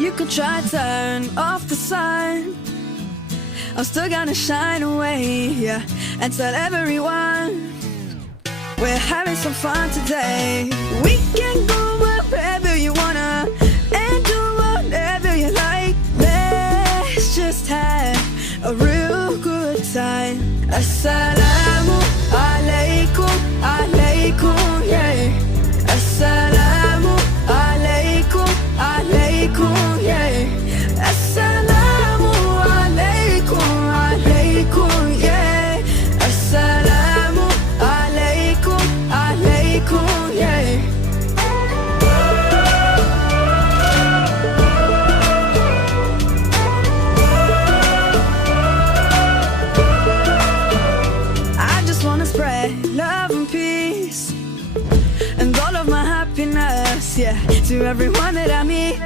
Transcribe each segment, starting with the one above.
You could try turn off the sun, I'm still gonna shine away, yeah, and tell everyone we're having some fun today. We can go wherever you wanna and do whatever you like. Let's just have a real good time. Assalamu alaikum, alaikum, yeah. Assalamu alaikum, alaikum, yeah. Assalamu alaikum, alaikum, yeah. Assalamu alaikum, alaikum, yeah. I just wanna spread love and peace and all of my happiness, yeah, to everyone that I meet,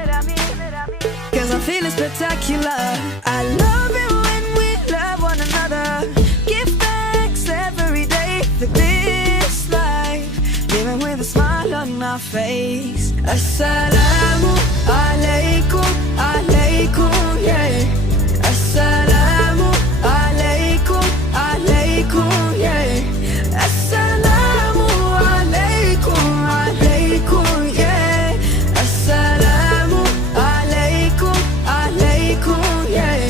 'cause I'm feeling spectacular. I love it when we love one another. Give thanks every day for this life, living with a smile on our face. Assalamu alaikum, alaikum, yeah. Assalamu alaikum, alaikum, yeah. Assalamu alaikum, alaikum, yeah. Assalamu alaikum, alaikum, yeah.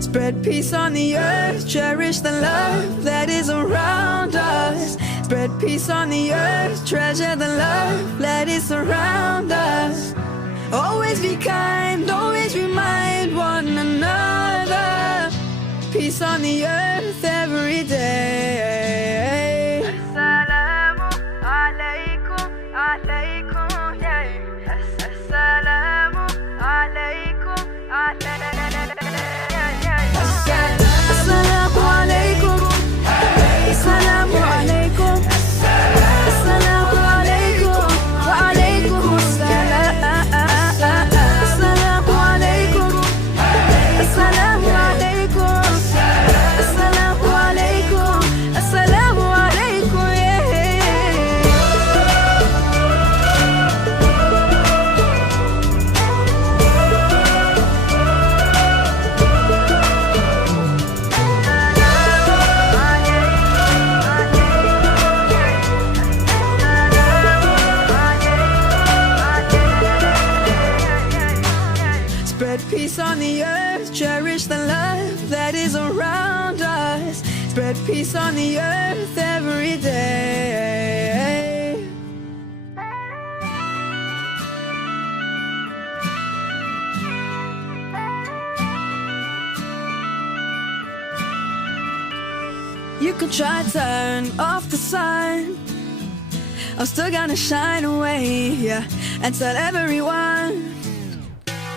Spread peace on the earth, cherish the love that is around us. Spread peace on the earth, treasure the love that is around us. Always be kind, always remind one another. Peace on the earth every day. Assalamu alaikum, alaikum, yeah. Assalamu alaikum, alaikum. Assalamu alaikum. Assalamu alaikum. Assalamu alaikum. Wa alaikum assalam. Assalamu alaikum. Assalamu alaikum. Assalamu alaikum. Assalamu alaikum, yeah. Spread peace on the earth, cherish the love that is around us. Spread peace on the earth every day. You could try turn off the sun, I'm still gonna shine away, yeah, and tell everyone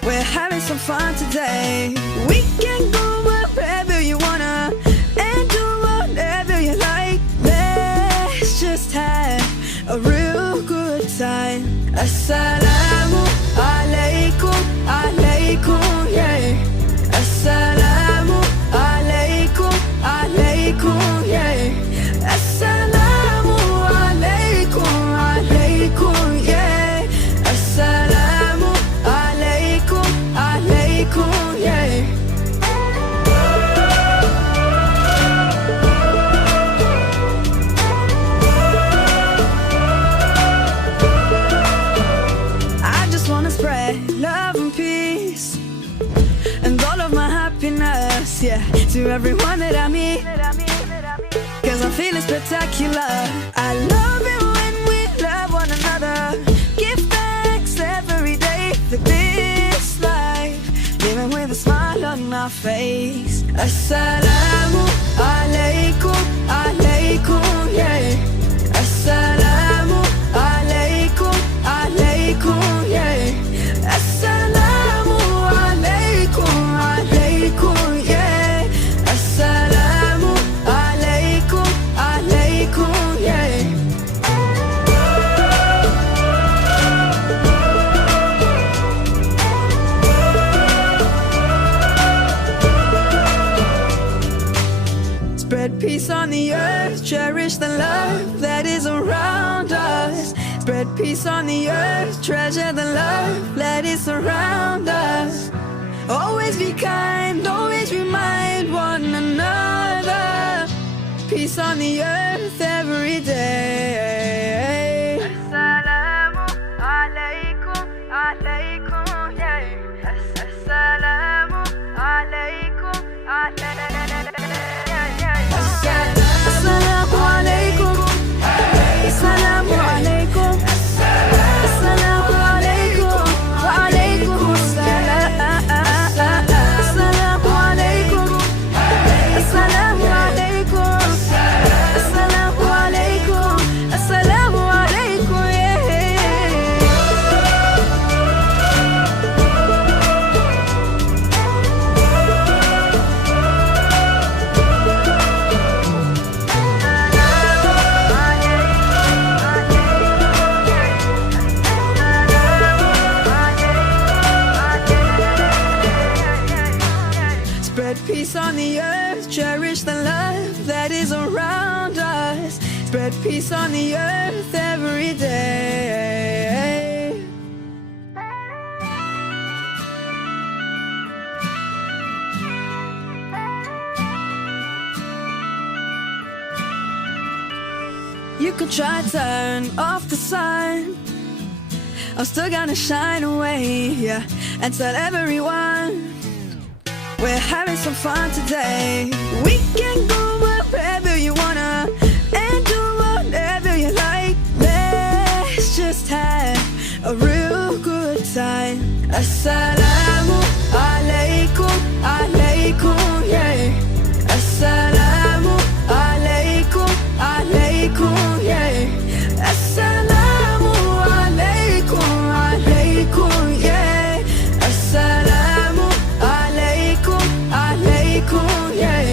we're having some fun today. We can go wherever you wanna and do whatever you like. Let's just have a real good time. Assalamu alaikum, alaikum, yeah. Assalamu alaikum, alaikum, yeah. Assalamu alaikum, alaikum, yeah. Assalamu alaikum, alaikum, yeah. I just wanna spread love and peace and all of my happiness, yeah, to everyone that I meet, 'cause I'm feeling spectacular. I love it when we love one another. Give thanks every day for this life, living with a smile on our face. Assalamu alaikum, alaikum, yeah. Assalamu alaikum, alaikum, yeah. Assalamu alaikum, alaikum, yeah. Assalamu alaikum, alaikum, yeah. peace on the earth, cherish the love that is around us. Spread peace on the earth, treasure the love that is around us. Always be kind, always remind one another. Peace on the earth every day. Assalamu alaikum, alaikum, yeah. Assalamu alaikum, alaikum. Assalamu alaikum, assalamu alaikum, assalamu alaikum, wa alaikum assalam. Assalamu alaikum, assalamu alaikum, assalamu alaikum, assalamu alaikum, yeah. Spread peace on the earth, cherish the love that is around us. Spread peace on the earth every day. You could try turn off the sun, I'm still gonna shine away, yeah, and tell everyone we're having some fun today. We can go wherever you wanna and do whatever you like. Let's just have a real good time. Assalamu alaikum, alaikum, yeah. Assalamu alaikum, alaikum, yeah. Assalamu alaikum, alaikum, yeah. Assalamu alaikum, alaikum, yeah.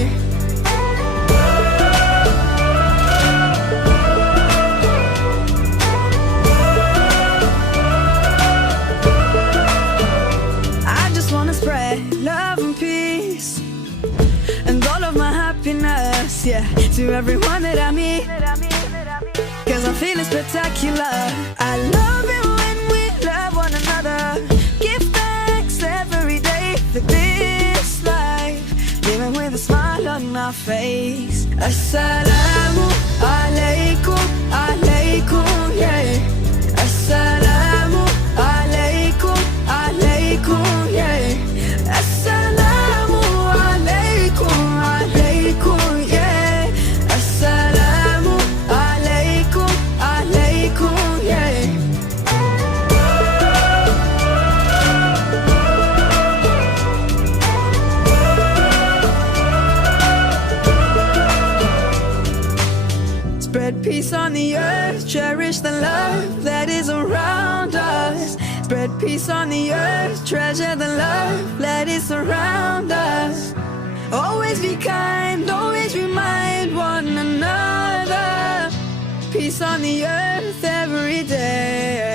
I just wanna spread love and peace and all of my happiness, yeah, to everyone that I meet, 'cause I'm feeling spectacular. I love it when we love one another. Give thanks every day for this life, living with a smile on my face. Assalamu alaikum, alaikum, yeah. Assalamu alaikum, alaikum, yeah. Assalamu alaikum, alaikum, yeah. Assalamu alaikum, alaikum, yeah. Spread peace on the earth, cherish the love that is around us. Spread peace on the earth, treasure the love that is around us. Always be kind, always remind one another. Peace on the earth every day.